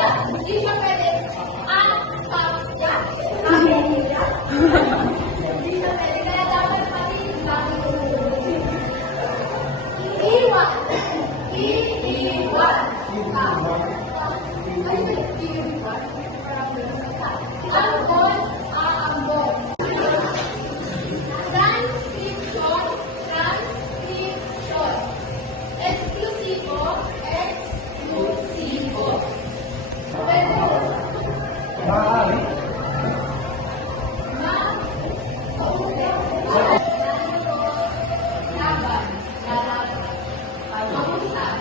Hindi siya pwede at pagka. Hindi siya pwede. Kaya dapat pati bago iiwan. Iiwan. Ambon, aambon. Transcription, transcription. Eksklusibo, eksklusibo. Pwede. Maaari. Laban, lalaban. Pag-uusap.